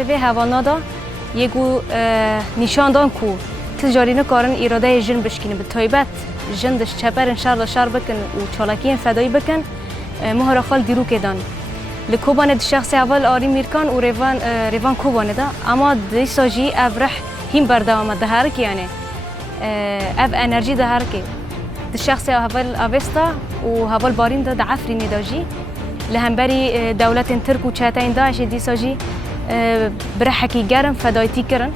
فلسفه هوانادا یگو نشان دان کو تجاری نکارن اراده جن بشکنه به تایبت جن دش چپرن شر بکن و چالاکین فدایی بکن مهر خال دیرو کدان لکوبانه شخص اول آری میرکان و روان کوبانه دا اما دیساجی افرح هم بردوام دهر کی یعنی اف انرژی دهر کی الشخص اول اوستا و هول بارين ده عفري نداجي لهمبري دولة ترك و چاتين داعش ديساجي برحكي جرم فدايتي كرن